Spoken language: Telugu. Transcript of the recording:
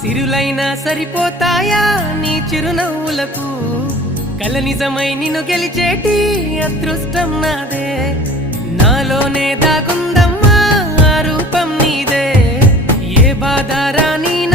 సిరులైనా సరిపోతాయా నీ చిరునవ్వులకు కల నిజమై నిన్ను గెలిచేటి అదృష్టం నాదే నాలోనే దాగుందమ్మా ఆ రూపం నీదే ఏ బాధ రాని